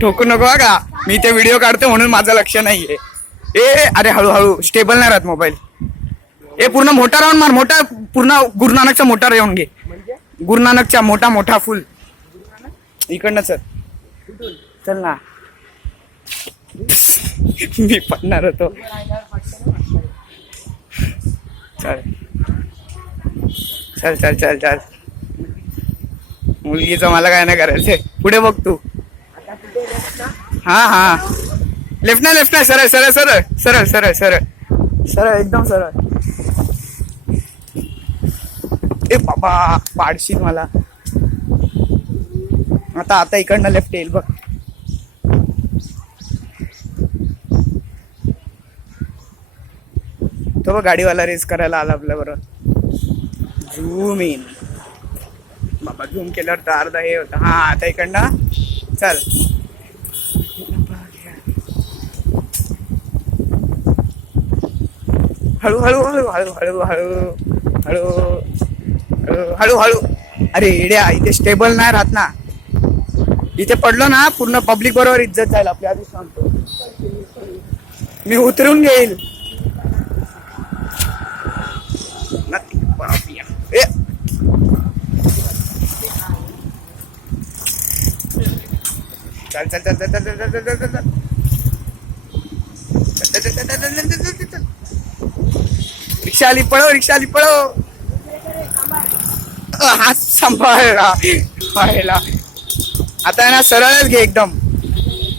ठोकू नको का, मी ते व्हिडिओ काढतो म्हणून माझं लक्ष नाहीये. ए अरे हळूहळू, स्टेबल नाही राहत मोबाईल. ए पूर्ण मोठा राऊंड मार, मोठा पूर्ण गुरुनानकचा मोठा राऊंड घे. गुरुनानकचा मोठा मोठा फुल इकडनं चल ना. मी पडणार होतो. चल चल चल चल चल. मुलगीचं मला काय नाही करायचंय. पुढे बघ तू. हा लेफ्ट नाही सरळ सरळ सरळ सरळ सरळ सरळ सरळ एकदम सरळ. ए बाबा पाडशील मला. आता इकडनं लेफ्ट येईल बघ. तो बघ गाडीवाला रेस करायला आला आपल्या बरोबर. झूम इन बाबा, झूम केल्यावर तर अर्धा हे होतं. हा आता इकडनं चल. हळू हळू हळू हळू हळू हळू हळू हळू हळू हळू. अरे येड्या, इथे स्टेबल नाही राहत ना. इथे पडलो ना पूर्ण पब्लिक बरोबर इज्जत जाईल आपली. आधीच सांगतो मी, उतरून घेईल. चल चल चल चल चल चल चल चल चल. रिक्षा आली पळव, रिक्षा आली पळव. हात सांभाळला पाहिला. आता ना सरळच घे एकदम.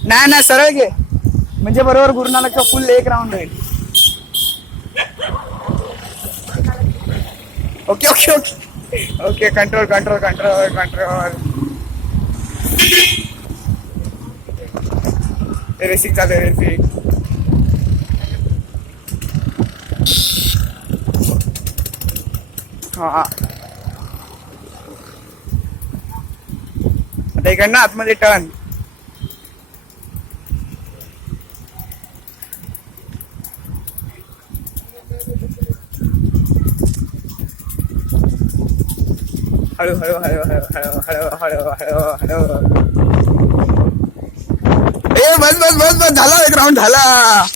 नाही सरळ घे म्हणजे बरोबर गुरुनानकचा फुल एक राऊंड होईल. Okay okay okay okay. Control control control control. Racing चालू आहे, रेसिंग. हा आता इकडनं आतमध्ये टर्न. हळू हळू हळू हळू हळू हळू हळू हळू हळू. ए बस बस बस बस झाला, एक राऊंड झाला.